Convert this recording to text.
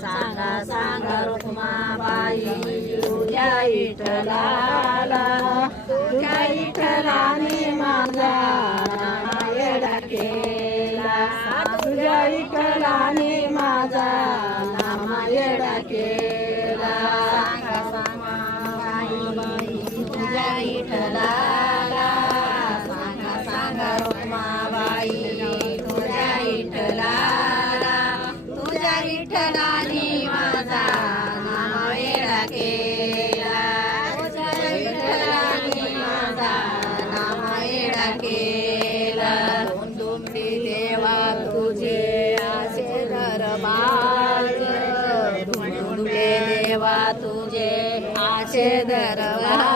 सांगा सांगा रुक्माबाई तुझ्या विठ्ठलाला, तुझ्या विठ्ठलाने माझा नामयेडा केला, तुझ्या विठ्ठलाने माझा नामयेडा केला. सांगा सांगा बाई तुझ्या विठ्ठलाला, सांगा सांगा रुक्माबाई तुझ्या विठ्ठलाला, तुझ्या विठ्ठलाने माझा नामयेडा केला, तुझ्या विठ्ठलाने माझा नामयेडा केला. धुंदुंबी देवा तुझे आशे दरबार, धुंदुंबी देवा तुझे आशे दरबार,